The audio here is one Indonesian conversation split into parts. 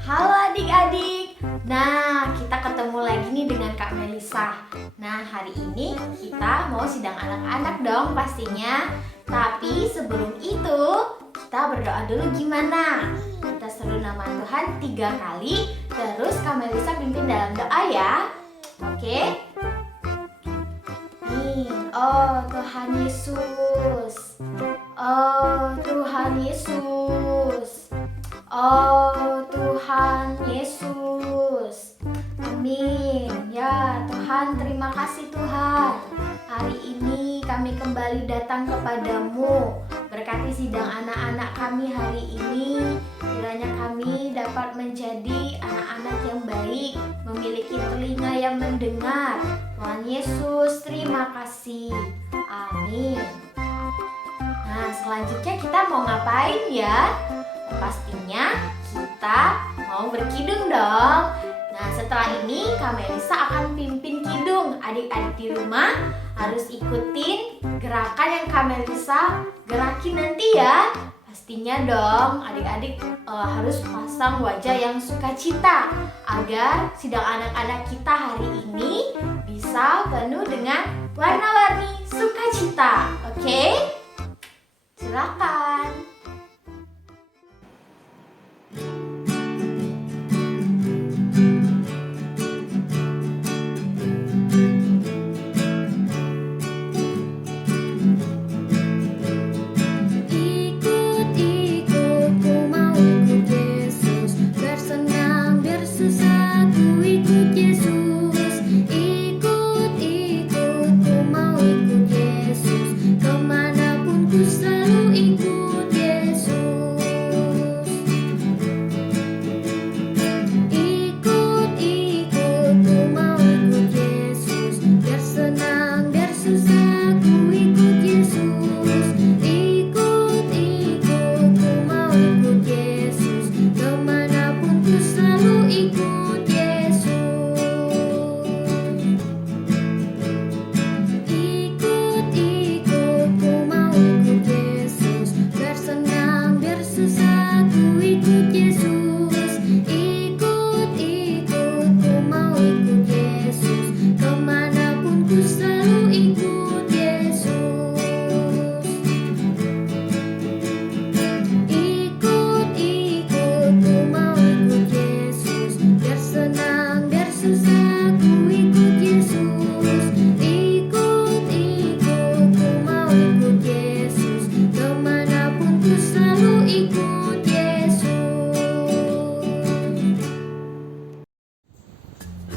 Halo adik-adik. Nah, kita ketemu lagi nih dengan Kak Melisa. Nah, hari ini kita mau sidang anak-anak dong pastinya. Tapi sebelum itu, kita berdoa dulu gimana? Kita seru nama Tuhan 3 kali, terus Kak Melisa pimpin dalam doa ya. Oke? Nih, oh Tuhan Yesus. Oh Tuhan Yesus. Oh Tuhan Yesus. Amin. Ya Tuhan, terima kasih Tuhan. Hari ini kami kembali datang kepadamu. Berkati sidang anak-anak kami hari ini. Kiranya kami dapat menjadi anak-anak yang baik, memiliki telinga yang mendengar. Tuhan Yesus, terima kasih. Amin. Nah, selanjutnya kita mau ngapain ya? Pastinya kita mau berkidung dong. Nah, setelah ini Kak Melisa akan pimpin kidung. Adik-adik di rumah harus ikutin gerakan yang Kak Melisa gerakin nanti ya. Pastinya dong adik-adik harus pasang wajah yang sukacita agar sidang anak-anak kita hari ini bisa penuh dengan warna-warni sukacita. Oke? Silakan.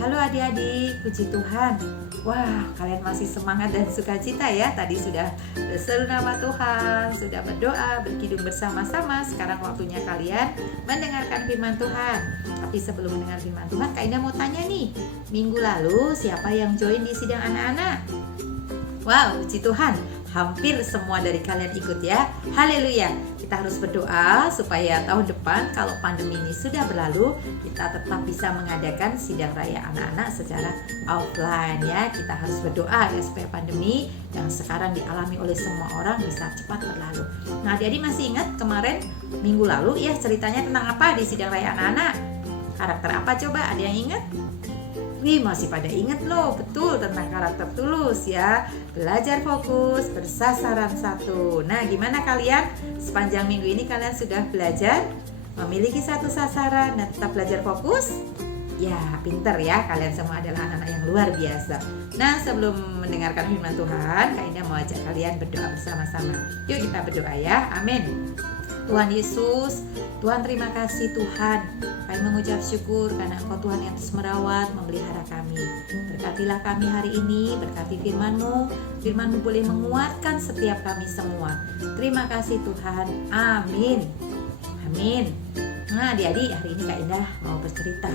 Halo adik-adik, puji Tuhan. Wah, kalian masih semangat dan sukacita ya. Tadi sudah berseru nama Tuhan, sudah berdoa, berkidung bersama-sama. Sekarang waktunya kalian mendengarkan firman Tuhan. Tapi sebelum mendengar firman Tuhan, Kak Indah mau tanya nih. Minggu lalu siapa yang join di sidang anak-anak? Wow, puji Tuhan, hampir semua dari kalian ikut ya. Haleluya. Kita harus berdoa supaya tahun depan kalau pandemi ini sudah berlalu, kita tetap bisa mengadakan sidang raya anak-anak secara offline ya. Kita harus berdoa ya supaya pandemi yang sekarang dialami oleh semua orang bisa cepat berlalu. Nah, jadi masih ingat kemarin minggu lalu ya ceritanya tentang apa di sidang raya anak-anak? Karakter apa coba? Ada yang ingat? Wih, masih pada ingat loh, betul tentang karakter Tulus ya. Belajar fokus, bersasaran satu. Nah, gimana kalian? Sepanjang minggu ini kalian sudah belajar memiliki satu sasaran dan tetap belajar fokus? Ya, pinter ya, kalian semua adalah anak-anak yang luar biasa. Nah, sebelum mendengarkan firman Tuhan, Kak Indah mau ajak kalian berdoa bersama-sama. Yuk kita berdoa ya, amin. Tuhan Yesus, Tuhan terima kasih Tuhan. Kami mengucap syukur karena Engkau Tuhan yang terus merawat, memelihara kami. Berkatilah kami hari ini, berkati firman-Mu. Firman-Mu boleh menguatkan setiap kami semua. Terima kasih Tuhan, amin. Amin. Nah adik-adik, hari ini Kak Indah mau bercerita.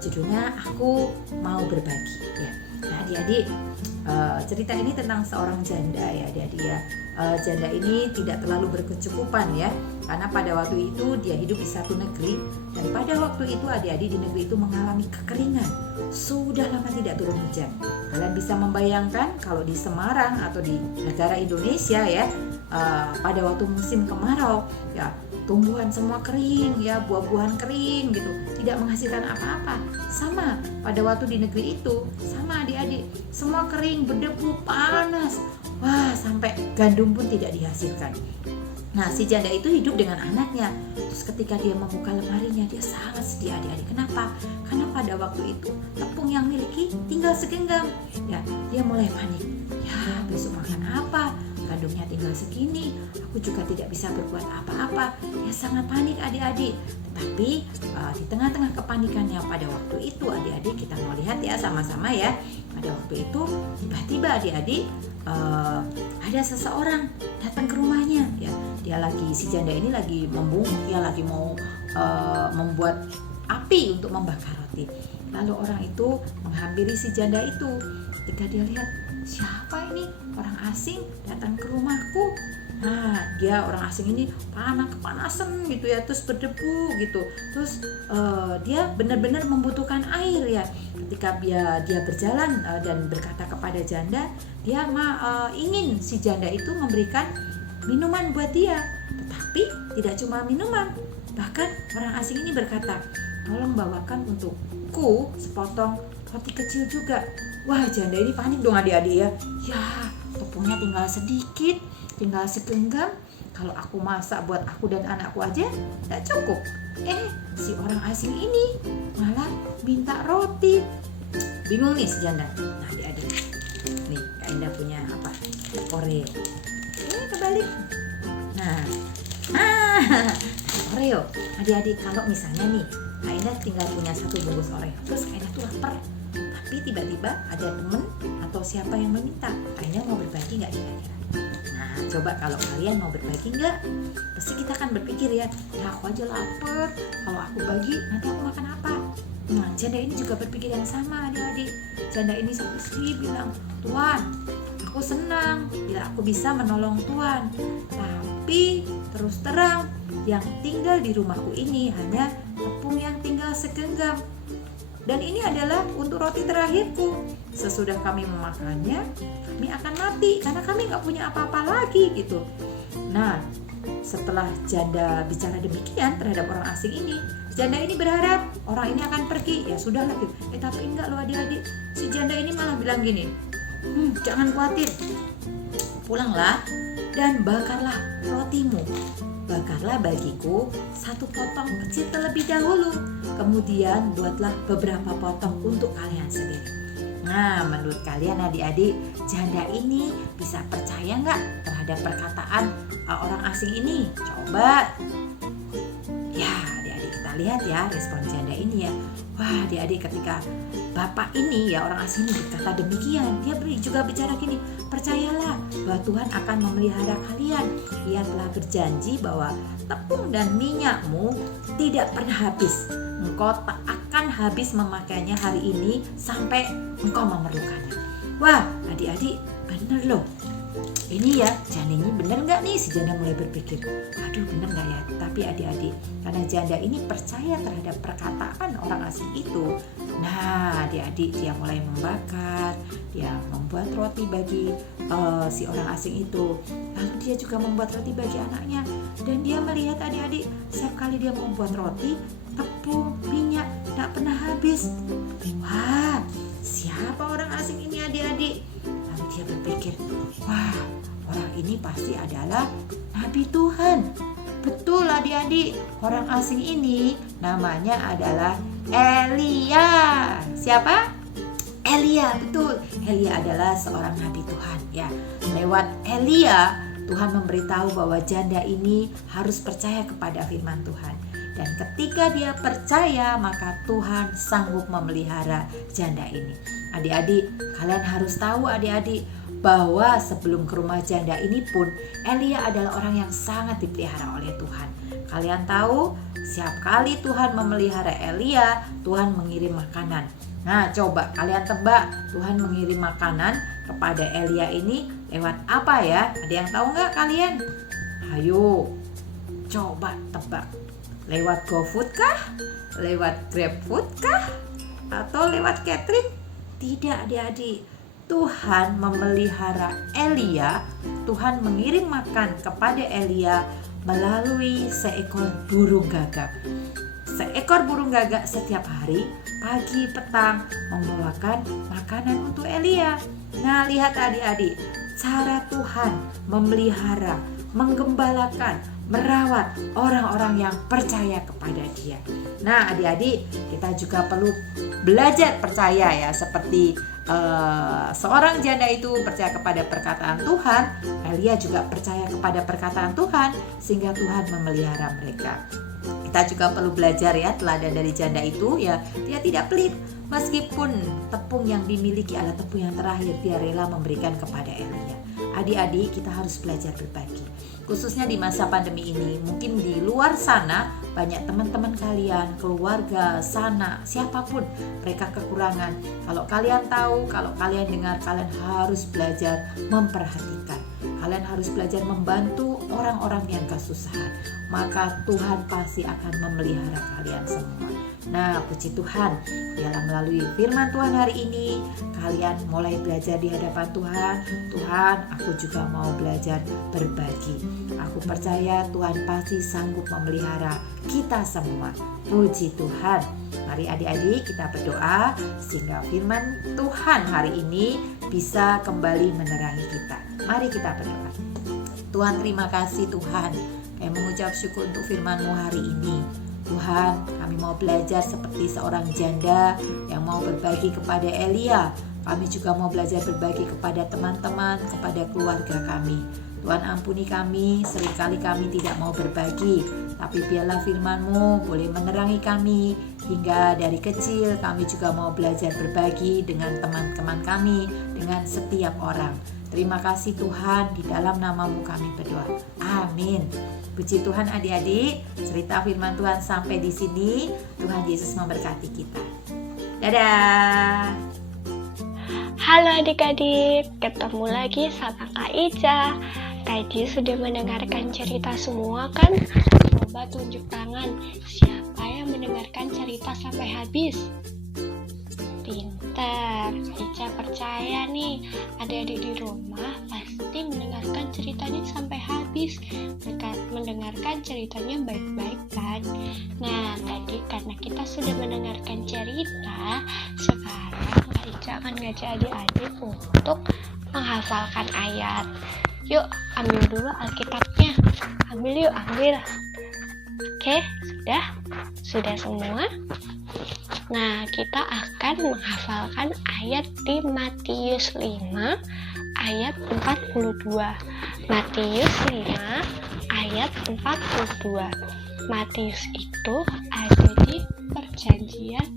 Judulnya Aku Mau Berbagi ya. Nah adik-adik, cerita ini tentang seorang janda ya adik-adik ya. Janda ini tidak terlalu berkecukupan ya, karena pada waktu itu dia hidup di satu negeri, dan pada waktu itu adik-adik di negeri itu mengalami kekeringan, sudah lama tidak turun hujan. Kalian bisa membayangkan kalau di Semarang atau di negara Indonesia ya, pada waktu musim kemarau ya tumbuhan semua kering ya, buah-buahan kering gitu, tidak menghasilkan apa-apa. Sama pada waktu di negeri itu, sama adik-adik, semua kering, berdebu, panas. Wah, sampai gandum pun tidak dihasilkan. Nah, si janda itu hidup dengan anaknya. Terus ketika dia membuka lemarinya, dia sangat sedih adik-adik. Kenapa? Karena pada waktu itu tepung yang miliki tinggal segenggam. Ya, dia mulai panik. Ya, besok makan apa? Gandumnya tinggal segini. Aku juga tidak bisa berbuat apa-apa. Dia sangat panik adik-adik. Tetapi di tengah-tengah kepanikannya pada waktu itu adik-adik, kita mau lihat ya sama-sama ya. Pada waktu itu tiba-tiba adik-adik ada seseorang datang ke rumahnya ya. Si janda ini lagi dia lagi mau membuat api untuk membakar roti. Lalu orang itu menghampiri si janda itu. Ketika dia lihat, siapa ini? Orang asing datang ke rumahku. Nah, dia orang asing ini kepanasan gitu ya, terus berdebu gitu. Terus dia benar-benar membutuhkan air ya. Ketika dia berjalan dan berkata kepada janda, dia ingin si janda itu memberikan minuman buat dia. Tetapi tidak cuma minuman, bahkan orang asing ini berkata, tolong bawakan untukku sepotong roti kecil juga. Wah, janda ini panik dong adik-adik ya. Ya, tepungnya tinggal sedikit, tinggal segenggam. Kalau aku masak buat aku dan anakku aja tidak cukup. Si orang asing ini malah minta roti. Bingung nih si janda. Nah, adik-adik, nih Kak Indah punya apa? Oreo. Kebalik. Nah, Oreo. Adik-adik, kalau misalnya nih Kak Indah tinggal punya 1 bungkus Oreo, terus Kak Indah tuh lapar, tapi tiba-tiba ada temen atau siapa yang meminta, Kak Indah mau berbagi nggak kira-kira? Nah, coba kalau kalian mau berbagi nggak? Pasti kita akan berpikir ya aku aja lapar, kalau aku bagi nanti aku makan apa? Nah, janda ini juga berpikir yang sama adik-adik. Janda ini sedih bilang, Tuan, aku senang bila aku bisa menolong Tuan, tapi terus terang yang tinggal di rumahku ini hanya tepung yang tinggal segenggam. Dan ini adalah untuk roti terakhirku. Sesudah kami memakannya, kami akan mati karena kami nggak punya apa-apa lagi gitu. Nah, setelah janda bicara demikian terhadap orang asing ini, janda ini berharap orang ini akan pergi. Ya sudah lah gitu. Tapi enggak loh adik-adik. Si janda ini malah bilang gini, jangan khawatir, pulanglah dan bakarlah rotimu. Bakarlah bagiku 1 potong kecil terlebih dahulu. Kemudian buatlah beberapa potong untuk kalian sendiri. Nah, menurut kalian adik-adik, janda ini bisa percaya nggak terhadap perkataan orang asing ini? Coba. Ya, adik-adik kita lihat ya respon janda ini ya. Wah, adik-adik, ketika bapak ini ya orang asing ini berkata demikian, dia juga bicara gini, percayalah bahwa Tuhan akan memelihara kalian. Ia telah berjanji bahwa tepung dan minyakmu tidak pernah habis. Engkau tak akan habis memakainya hari ini sampai engkau memerlukannya. Wah, adik-adik, bener loh. Ini ya, janda ini bener nggak nih? Si janda mulai berpikir, aduh bener nggak ya? Tapi adik-adik, karena janda ini percaya terhadap perkataan orang asing itu, nah adik-adik, dia mulai membakar, dia membuat roti bagi si orang asing itu. Lalu dia juga membuat roti bagi anaknya. Dan dia melihat adik-adik, setiap kali dia membuat roti, tepung, minyak tak pernah habis. Wah, siapa orang asing ini adik-adik? Lalu dia berpikir, wah, orang ini pasti adalah Nabi Tuhan. Betul adik-adik, orang asing ini namanya adalah Elia. Siapa? Elia, betul. Elia adalah seorang Nabi Tuhan ya. Lewat Elia, Tuhan memberitahu bahwa janda ini harus percaya kepada firman Tuhan. Dan ketika dia percaya, maka Tuhan sanggup memelihara janda ini. Adik-adik, kalian harus tahu adik-adik bahwa sebelum ke rumah janda ini pun Elia adalah orang yang sangat dipelihara oleh Tuhan. Kalian tahu, setiap kali Tuhan memelihara Elia, Tuhan mengirim makanan. Nah, coba kalian tebak, Tuhan mengirim makanan kepada Elia ini lewat apa ya? Ada yang tahu nggak kalian? Ayo, coba tebak. Lewat GoFood kah? Lewat GrabFood kah? Atau lewat catering? Tidak adik-adik. Tuhan memelihara Elia, Tuhan mengirim makan kepada Elia melalui seekor burung gagak. Seekor burung gagak setiap hari, pagi petang, membawakan makanan untuk Elia. Nah, lihat adik-adik, cara Tuhan memelihara, menggembalakan, merawat orang-orang yang percaya kepada Dia. Nah, adik-adik, kita juga perlu belajar percaya ya, seperti seorang janda itu percaya kepada perkataan Tuhan, Elia juga percaya kepada perkataan Tuhan, sehingga Tuhan memelihara mereka. Kita juga perlu belajar ya, teladan dari janda itu ya, dia tidak pelit. Meskipun tepung yang dimiliki adalah tepung yang terakhir, dia rela memberikan kepada Elia. Adik-adik, kita harus belajar berbagi. Khususnya di masa pandemi ini, mungkin di luar sana banyak teman-teman kalian, keluarga, sanak, siapapun mereka kekurangan. Kalau kalian tahu, kalau kalian dengar, kalian harus belajar memperhatikan. Kalian harus belajar membantu orang-orang yang kesusahan. Maka Tuhan pasti akan memelihara kalian semua. Nah, puji Tuhan, biarlah melalui firman Tuhan hari ini kalian mulai belajar di hadapan Tuhan. Tuhan, aku juga mau belajar berbagi. Aku percaya Tuhan pasti sanggup memelihara kita semua. Puji Tuhan. Mari adik-adik kita berdoa sehingga firman Tuhan hari ini bisa kembali menerangi kita. Mari kita berdoa. Tuhan, terima kasih Tuhan. Kami mengucap syukur untuk firman-Mu hari ini. Tuhan, kami mau belajar seperti seorang janda yang mau berbagi kepada Elia. Kami juga mau belajar berbagi kepada teman-teman, kepada keluarga kami. Tuhan, ampuni kami, seringkali kami tidak mau berbagi, tapi biarlah firman-Mu boleh menerangi kami. Hingga dari kecil kami juga mau belajar berbagi dengan teman-teman kami, dengan setiap orang. Terima kasih Tuhan, di dalam nama-Mu kami berdoa. Amin. Puji Tuhan adik-adik, cerita firman Tuhan sampai di sini. Tuhan Yesus memberkati kita. Dadah. Halo adik-adik, ketemu lagi sama Kak Ica. Tadi sudah mendengarkan cerita semua kan? Coba tunjuk tangan, siapa yang mendengarkan cerita sampai habis? Pintar, Ica percaya nih, adik-adik di rumah pasti mendengarkan ceritanya sampai habis. Mendengarkan ceritanya baik-baik kan? Nah, tadi karena kita sudah mendengarkan cerita, sekarang Kak Ica akan ngajak adik-adik untuk menghafalkan ayat. Yuk, ambil dulu Alkitabnya. Ambil yuk, ambil. Oke, sudah semua? Nah, kita akan menghafalkan ayat di Matius 5 ayat 42. Matius 5 ayat 42. Matius itu ada di Perjanjian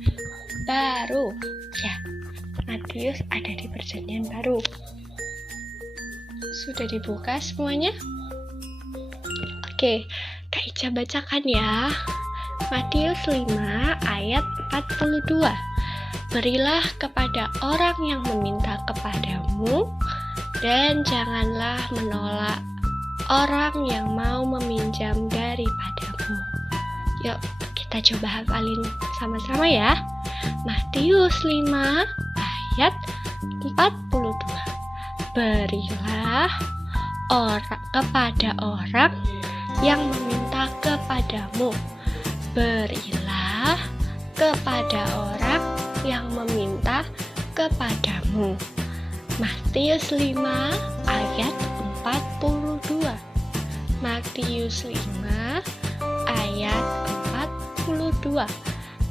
Baru. Ya, Matius ada di Perjanjian Baru. Sudah dibuka semuanya? Oke, Kak Ica bacakan ya. Matius 5 ayat 42. Berilah kepada orang yang meminta kepadamu, dan janganlah menolak orang yang mau meminjam daripadamu. Yuk, kita coba hafalin sama-sama ya. Matius 5 ayat 42. Berilah kepada orang yang meminta kepadamu. Berilah kepada orang yang meminta kepadamu. Matius 5 ayat 42. Matius 5 ayat 42.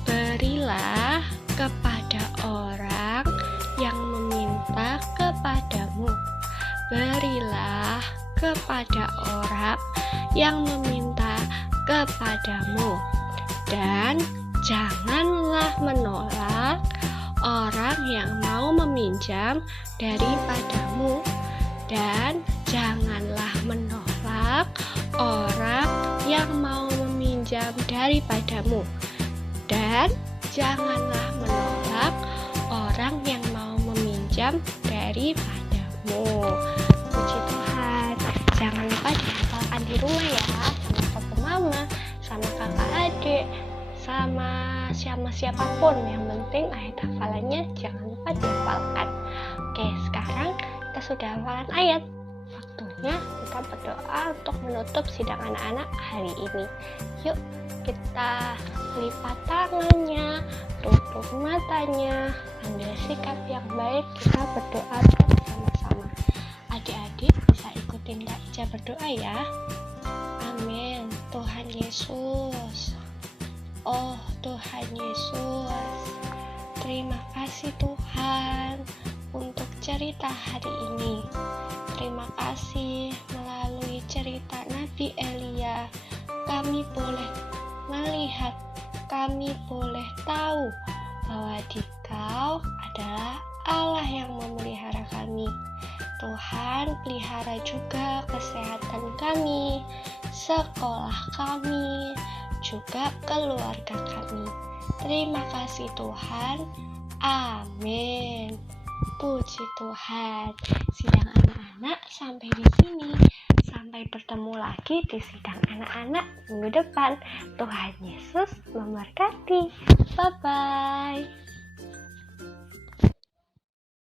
Berilah kepada orang yang meminta kepadamu. Berilah kepada orang yang meminta kepadamu, dan janganlah menolak orang yang mau meminjam daripadamu, dan janganlah menolak orang yang mau meminjam daripadamu, dan janganlah menolak orang yang mau meminjam daripadamu. Puji Tuhan. Jangan lupa dihafalkan di rumah ya, sama papa mama, sama kakak adik, sama siapapun. Yang penting ayat hafalannya jangan lupa dihafalkan. Oke, sekarang kita sudah hafalan ayat. Waktunya kita berdoa untuk menutup sidang anak-anak hari ini. Yuk kita lipat tangannya, tutup matanya, ambil sikap yang baik, kita berdoa bersama-sama. Adik-adik bisa ikutin Kak Ica berdoa ya. Amin. Tuhan Yesus. Oh Tuhan Yesus, terima kasih Tuhan untuk cerita hari ini. Terima kasih melalui cerita Nabi Elia, kami boleh melihat, kami boleh tahu bahwa Dikau adalah Allah yang memelihara kami. Tuhan, pelihara juga kesehatan kami, sekolah kami, juga keluarga kami. Terima kasih Tuhan. Amin. Puji Tuhan. Sidang anak-anak sampai di sini. Sampai bertemu lagi di sidang anak-anak minggu depan. Tuhan Yesus memberkati. Bye-bye.